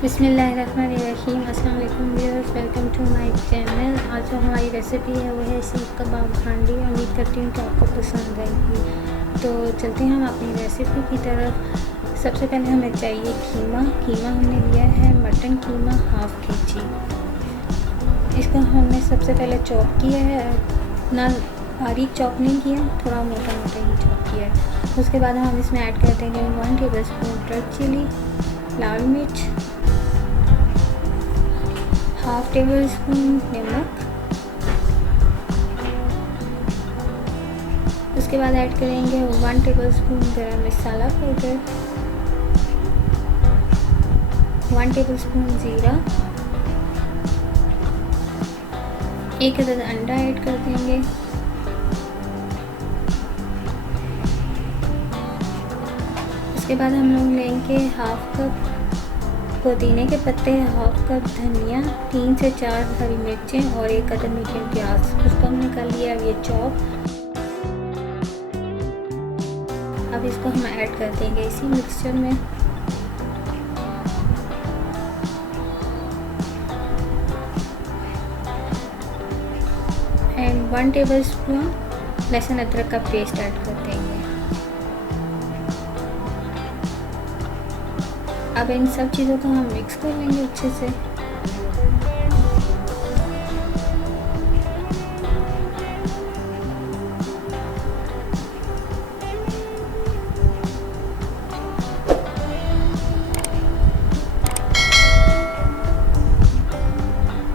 बिस्मिल्लाहिर्रहमानिर्रहीम। अस्सलाम वालेकुम viewers, welcome to my channel. आज जो हमारी रेसिपी है वो है सीख कबाब हांडी। उम्मीद करती हूँ कि आपको पसंद आएगी। तो चलते हैं हम अपनी रेसिपी की तरफ। सबसे पहले हमें चाहिए कीमा। हमने लिया है मटन कीमा हाफ़ केजी। इसको हमने सबसे पहले चॉप किया है, ना बारीक चॉप नहीं किया, थोड़ा मोटा मोटा ही चॉप किया है। उसके बाद हम इसमें ऐड कर देंगे 1 टेबलस्पून रेड चिली, लाल मिर्च, हाफ टेबल स्पून नमक। उसके बाद ऐड करेंगे 1 टेबल स्पून गरम मसाला पाउडर, 1 टेबल स्पून ज़ीरा, 1 अदद अंडा ऐड कर देंगे। उसके बाद हम लोग लेंगे हाफ कप पुदीने के पत्ते, हाफ कप धनिया, 3 से 4 हरी मिर्चें और 1 अदद मीडियम प्याज। उसको हमने कर लिया ये चॉप। अब इसको हम ऐड कर देंगे इसी मिक्सचर में। एंड 1 टेबल स्पून लहसुन अदरक का पेस्ट ऐड कर देंगे। अब इन सब चीज़ों को हम मिक्स कर लेंगे अच्छे से।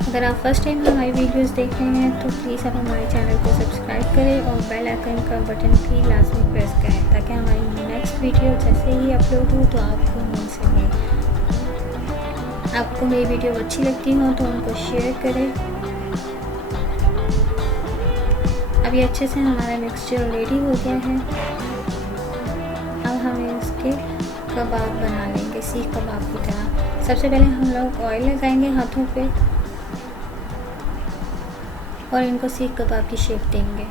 अगर आप फर्स्ट टाइम हमारी वीडियोस देख रहे हैं तो प्लीज़ आप हमारे चैनल को सब्सक्राइब करें और बेल आइकन का बटन भी लाजमी प्रेस करें ताकि हमारी नेक्स्ट वीडियो जैसे ही अपलोड हो तो आपको मिल सके। आपको मेरी वीडियो अच्छी लगती हो तो उनको शेयर करें। अभी अच्छे से हमारा मिक्सचर रेडी हो गया है। अब हम इसके कबाब बना लेंगे सीख कबाब की तरह। सबसे पहले हम लोग ऑयल लगाएंगे हाथों पे और इनको सीख कबाब की शेप देंगे।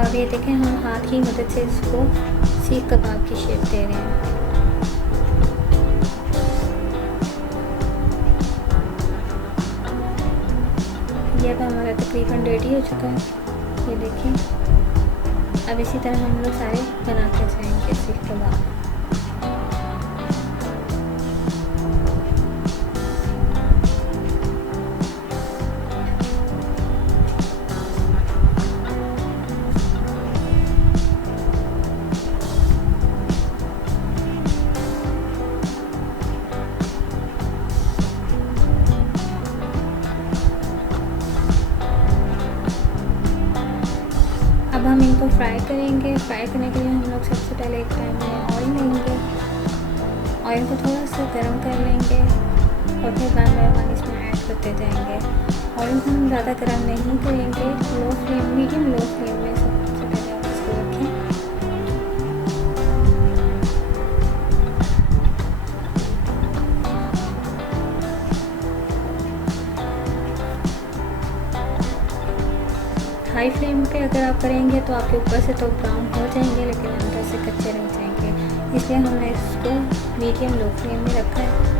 अब ये देखें, हम हाथ की मदद से इसको सीख कबाब की शेप दे रहे हैं। ये अब हमारा तकरीबन रेडी हो चुका है। ये देखें, अब इसी तरह हम लोग सारे बनाते जाएंगे सीख कबाब। अब हम इनको फ्राई करेंगे। फ्राई करने के लिए हम लोग सबसे पहले एक पैन में ऑयल लेंगे। ऑयल को थोड़ा सा गर्म कर लेंगे और फिर बाद में इसमें ऐड करते जाएंगे। ऑयल को हम ज़्यादा गर्म नहीं करेंगे, low flame, medium low flame में सबसे पहले आप इसको रखें। हाई फ्लेम पे अगर आप करेंगे तो आपके ऊपर से तो ब्राउन हो जाएंगे लेकिन अंदर से कच्चे रह जाएंगे, इसलिए हमने इसको मीडियम लो फ्लेम में रखा है।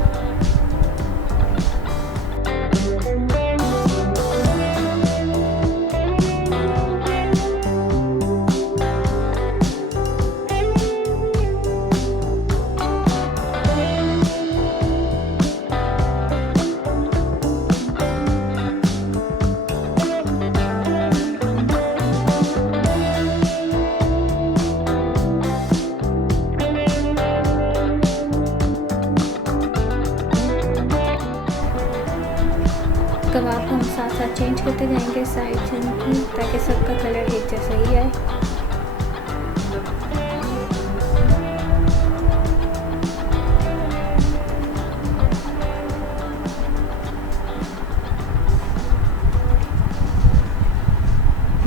कबाब को हम साथ साथ चेंज करते जाएंगे साइड की, ताकि सबका कलर एक जैसा ही आए।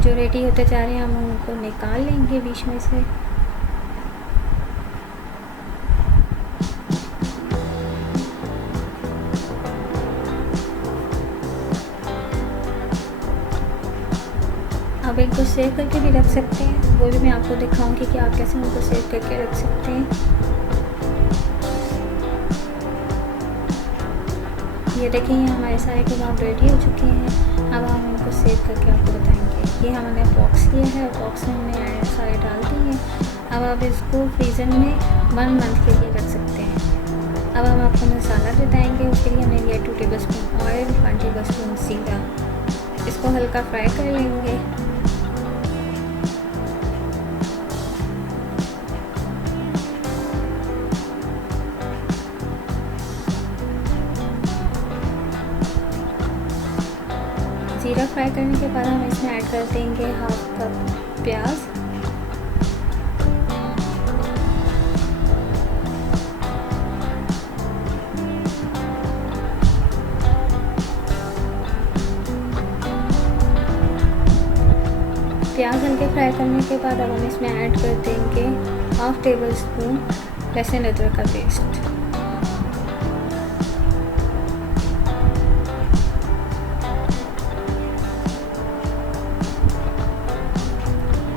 जो रेडी होते जा रहे हैं हम उनको निकाल लेंगे बीच में से। अब इनको सेव करके भी रख सकते हैं, वो भी मैं आपको दिखाऊंगी कि आप कैसे उनको सेव करके रख सकते हैं। ये देखिए ये हमारे सारे कबाब रेडी हो चुके हैं। अब हम इनको सेव करके आपको बताएंगे। ये हमने बॉक्स लिया है, बॉक्स में हमने सारे डाल दिए हैं। अब आप इसको फ्रीज़र में 1 मंथ के लिए रख सकते हैं। अब हम आपको मसाला बताएंगे। उसके लिए हमने लिया 2 टेबलस्पून ऑयल, 1 टेबलस्पून ज़ीरा। इसको हल्का फ्राई कर लेंगे। ज़ीरा फ्राई करने के बाद हम इसमें ऐड कर देंगे 1/2 कप प्याज, प्याज हल्के फ्राई करने के बाद अब हम इसमें ऐड कर देंगे 1/2 टेबलस्पून लहसुन अदरक का पेस्ट।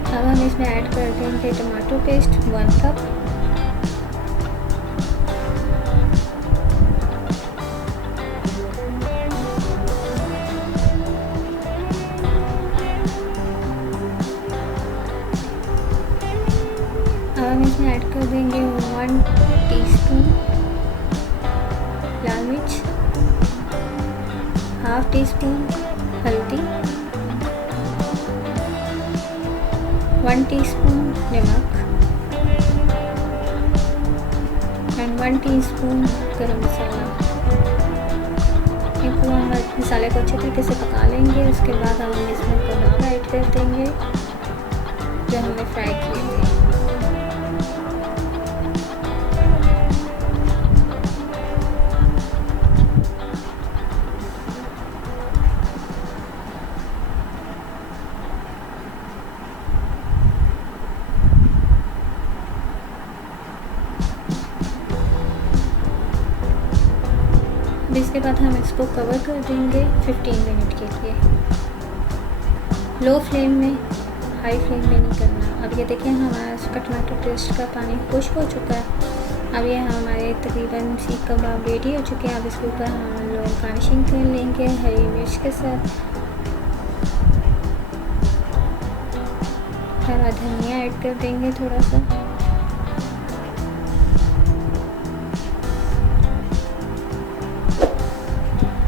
अब हम इसमें ऐड कर देंगे टमाटो पेस्ट 1 कप, अब हम इसमें ऐड कर देंगे 1 टीस्पून लाल मिर्च, 1/2 टीस्पून हल्दी, 1 टीस्पून नमक एंड 1 टीस्पून गरम मसाला। इनको हम मसाले को अच्छे तरीके से पका लेंगे। उसके बाद हम इसमें कबाब ऐड कर देंगे जो हमने फ्राई किए थे। इसके बाद हम इसको कवर कर देंगे 15 मिनट के लिए। लो फ्लेम में, हाई फ्लेम में नहीं करना। अब ये देखिए हमारा इसका टमाटो पेस्ट का पानी खुश्क हो चुका है। अब ये हमारे तकरीबन सीख कबाब रेडी हो चुके हैं। अब इसके ऊपर हम लोग गार्निशिंग कर लेंगे हरी मिर्च के साथ। हरा धनिया ऐड कर देंगे थोड़ा सा।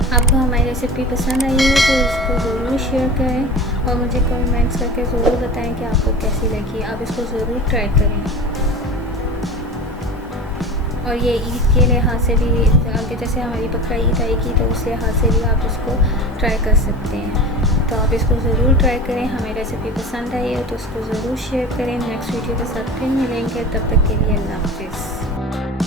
आपको हमारी रेसिपी पसंद आई है तो इसको ज़रूर शेयर करें और मुझे कमेंट्स करके ज़रूर बताएं कि आपको कैसी लगी। आप इसको ज़रूर ट्राई करें। और ये ईद के लिहाज से भी, आगे जैसे हमारी बकरा ईद आएगी तो उस लिहाज से भी आप इसको ट्राई कर सकते हैं। तो आप इसको ज़रूर ट्राई करें। हमें रेसिपी पसंद आई है तो इसको ज़रूर शेयर करें। नेक्स्ट वीडियो के साथ फिर मिलेंगे। तब तक के लिए अल्लाह हाफिज़।